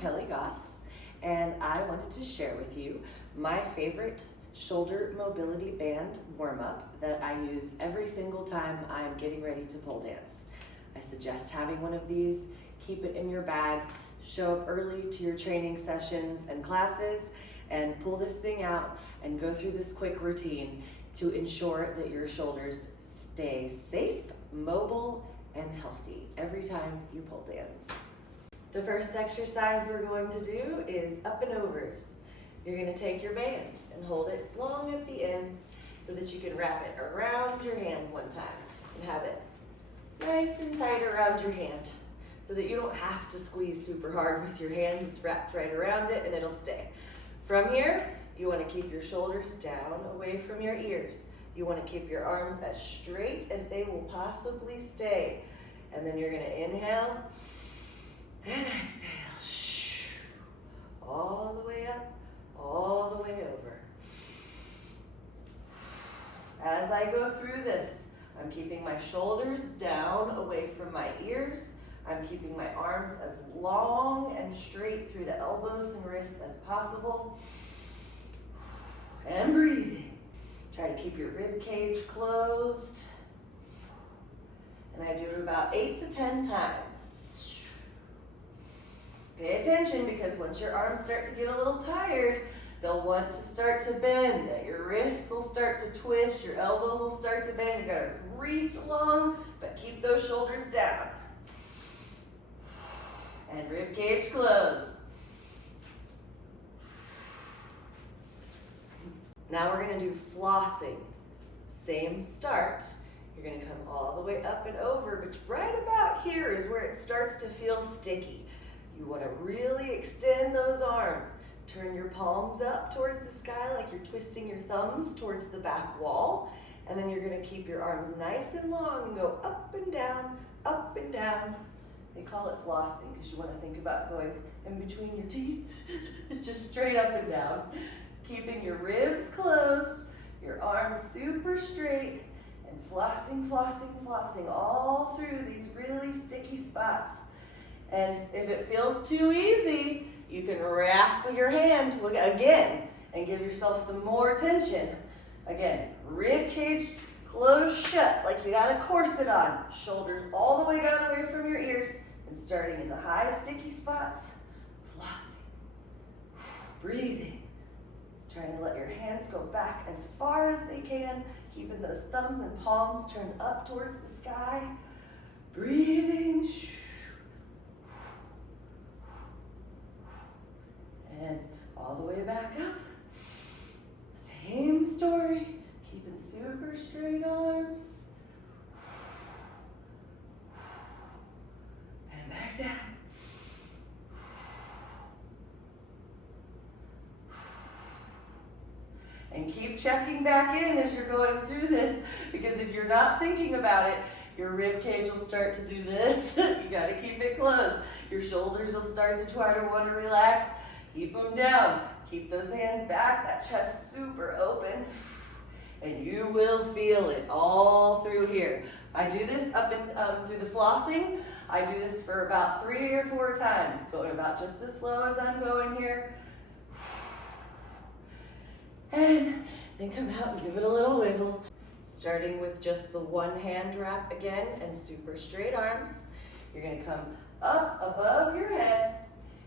Kelly Goss, and I wanted to share with you my favorite shoulder mobility band warm-up that I use every single time I'm getting ready to pole dance. I suggest having one of these. Keep it in your bag, show up early to your training sessions and classes, and pull this thing out and go through this quick routine to ensure that your shoulders stay safe, mobile, and healthy every time you pole dance. The first exercise we're going to do is up and overs. You're going to take your band and hold it long at the ends so that you can wrap it around your hand one time and have it nice and tight around your hand so that you don't have to squeeze super hard with your hands. It's wrapped right around it and it'll stay. From here, you want to keep your shoulders down away from your ears. You want to keep your arms as straight as they will possibly stay. And then you're going to inhale and exhale. All the way up, all the way over. As I go through this, I'm keeping my shoulders down away from my ears. I'm keeping my arms as long and straight through the elbows and wrists as possible. And breathing. Try to keep your rib cage closed. And I do it about 8 to 10 times. Pay attention, because once your arms start to get a little tired, they'll want to start to bend. Your wrists will start to twist, your elbows will start to bend. You gotta reach long, but keep those shoulders down. And rib cage closed. Now we're gonna do flossing. Same start. You're gonna come all the way up and over, but right about here is where it starts to feel sticky. You wanna really extend those arms. Turn your palms up towards the sky like you're twisting your thumbs towards the back wall. And then you're gonna keep your arms nice and long and go up and down, up and down. They call it flossing because you wanna think about going in between your teeth. It's just straight up and down. Keeping your ribs closed, your arms super straight, and flossing, flossing, flossing all through these really sticky spots. And if it feels too easy, you can wrap your hand again and give yourself some more tension. Again, rib cage closed shut like you got a corset on. Shoulders all the way down away from your ears, and starting in the high sticky spots, flossing, breathing. Trying to let your hands go back as far as they can, keeping those thumbs and palms turned up towards the sky. Breathing. And all the way back up. Same story, keeping super straight arms. And back down. And keep checking back in as you're going through this, because if you're not thinking about it, your rib cage will start to do this. You gotta keep it closed. Your shoulders will start to try to want to relax. Keep them down. Keep those hands back, that chest super open. And you will feel it all through here. I do this up and through the flossing. I do this for about 3 or 4 times, going about just as slow as I'm going here. And then come out and give it a little wiggle. Starting with just the one hand wrap again and super straight arms. You're gonna come up above your head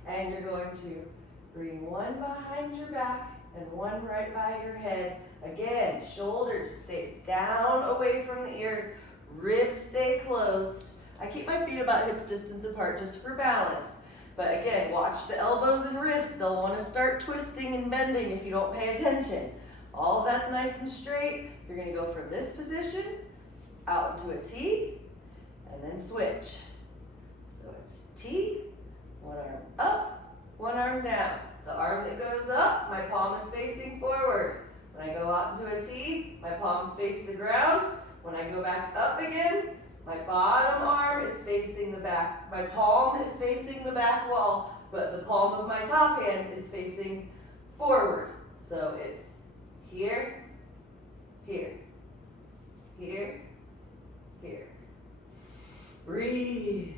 and you're going to bring one behind your back and one right by your head. Again, shoulders stay down away from the ears, ribs stay closed. I keep my feet about hips distance apart just for balance. But again, watch the elbows and wrists. They'll want to start twisting and bending if you don't pay attention. All of that's nice and straight. You're going to go from this position out into a T and then switch. So it's T, one arm up, one arm down. The arm that goes up, my palm is facing forward. When I go out into a T, my palms face the ground. When I go back up again, my bottom arm is facing the back. My palm is facing the back wall, but the palm of my top hand is facing forward. So it's here, here, here, here. Breathe.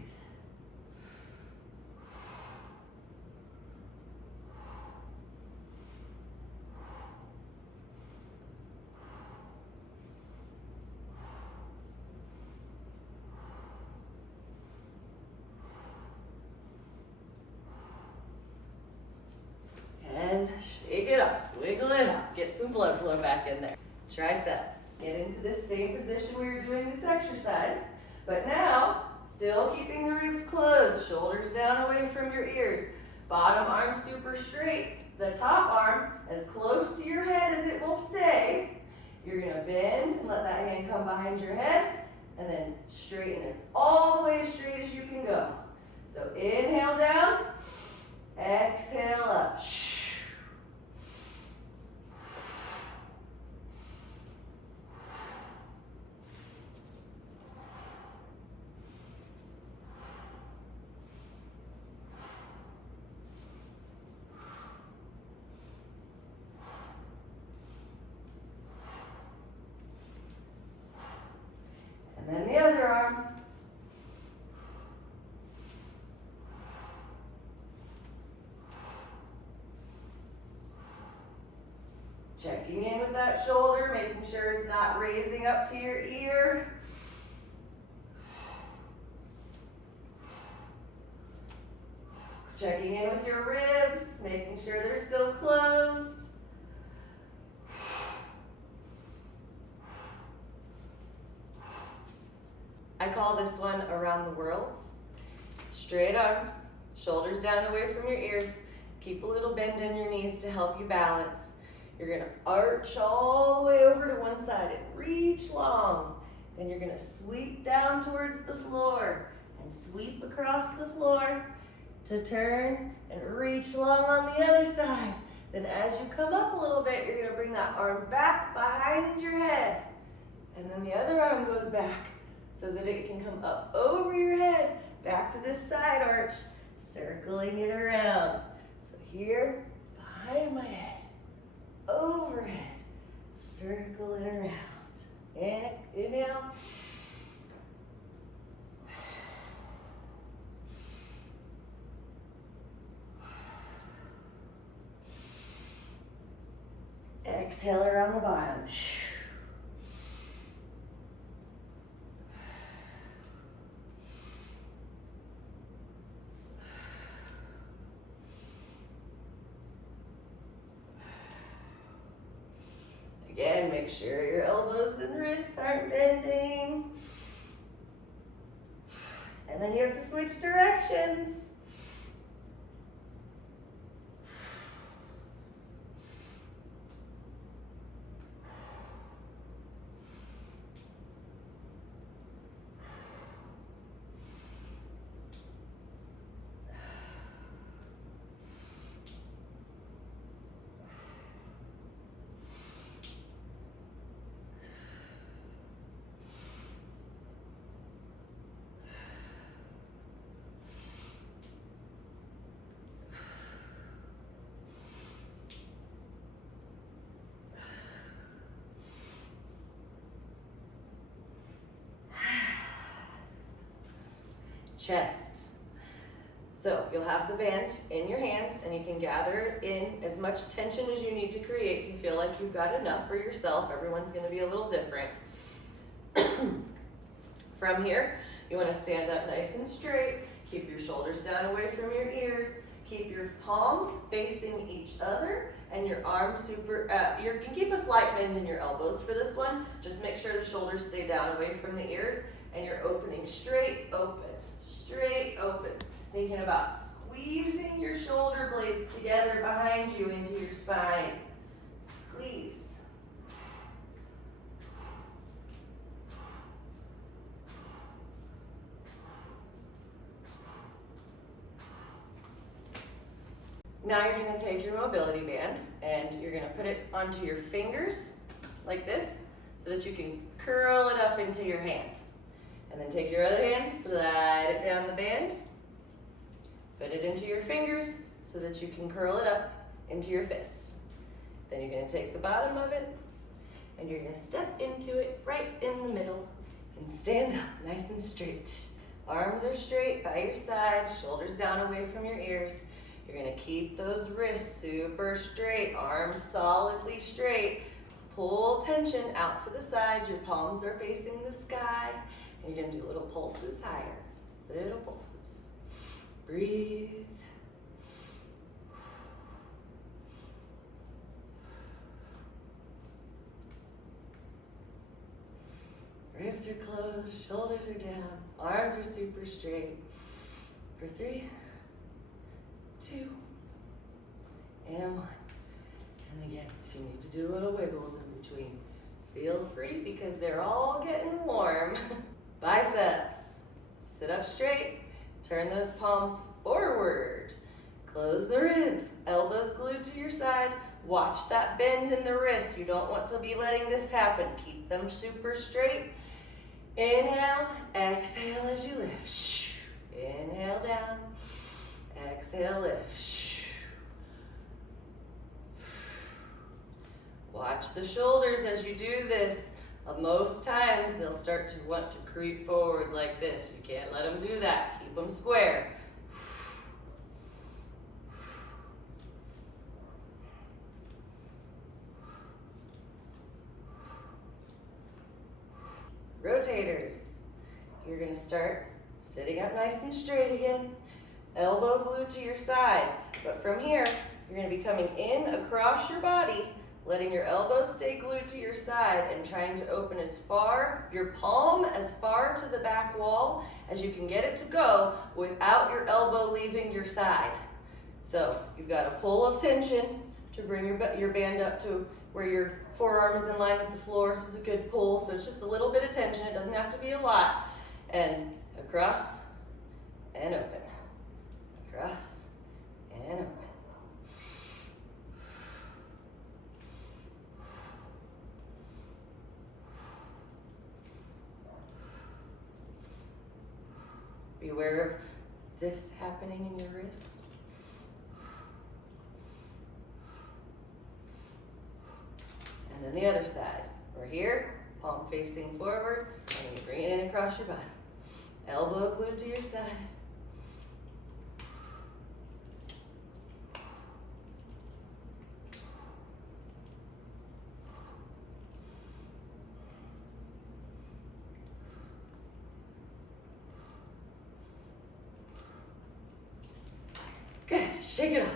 blood flow back in there. Triceps. Get into this same position we were doing this exercise, but now still keeping the ribs closed, shoulders down away from your ears. Bottom arm super straight, the top arm as close to your head as it will stay. You're gonna bend and let that hand come behind your head, and then straighten as all the way as straight as you can go. So inhale down, exhale up. And then the other arm. Checking in with that shoulder, making sure it's not raising up to your ear. Checking in with your ribs, making sure they're still closed. I call this one around the worlds. Straight arms, shoulders down away from your ears. Keep a little bend in your knees to help you balance. You're gonna arch all the way over to one side and reach long. Then you're gonna sweep down towards the floor and sweep across the floor to turn and reach long on the other side. Then as you come up a little bit, you're gonna bring that arm back behind your head. And then the other arm goes back so that it can come up over your head, back to this side arch, circling it around. So here, behind my head, overhead, circle it around. And inhale. Exhale around the bottom. Again, make sure your elbows and wrists aren't bending. And then you have to switch directions. Chest. So you'll have the band in your hands and you can gather in as much tension as you need to create to feel like you've got enough for yourself. Everyone's going to be a little different. From here, you want to stand up nice and straight. Keep your shoulders down away from your ears. Keep your palms facing each other and your arms super, you can keep a slight bend in your elbows for this one. Just make sure the shoulders stay down away from the ears and you're opening straight open. Straight open. Thinking about squeezing your shoulder blades together behind you into your spine. Squeeze. Now you're going to take your mobility band and you're going to put it onto your fingers like this so that you can curl it up into your hand. And then take your other hand, slide it down the band, put it into your fingers so that you can curl it up into your fist. Then you're going to take the bottom of it and you're going to step into it right in the middle and stand up nice and straight. Arms are straight by your side, shoulders down away from your ears. You're going to keep those wrists super straight, arms solidly straight. Pull tension out to the sides, your palms are facing the sky. And you're going to do little pulses higher, little pulses. Breathe. Eyes are closed, shoulders are down, arms are super straight. For 3, 2, and 1. And again, if you need to do little wiggles in between, feel free because they're all getting warm. Biceps. Sit up straight, turn those palms forward. Close the ribs, elbows glued to your side. Watch that bend in the wrist. You don't want to be letting this happen. Keep them super straight. Inhale, exhale as you lift. Inhale down, exhale lift. Watch the shoulders as you do this. Most times they'll start to want to creep forward like this. You can't let them do that. Keep them square. Rotators. You're going to start sitting up nice and straight again. Elbow glued to your side. But from here, you're going to be coming in across your body, letting your elbows stay glued to your side and trying to open your palm as far to the back wall as you can get it to go without your elbow leaving your side. So you've got a pull of tension to bring your band up to where your forearm is in line with the floor. This is a good pull, so it's just a little bit of tension. It doesn't have to be a lot. And across and open. Across and open. Be aware of this happening in your wrists. And then the other side. We're here, palm facing forward, and you bring it in across your body. Elbow glued to your side. Good, shake it off.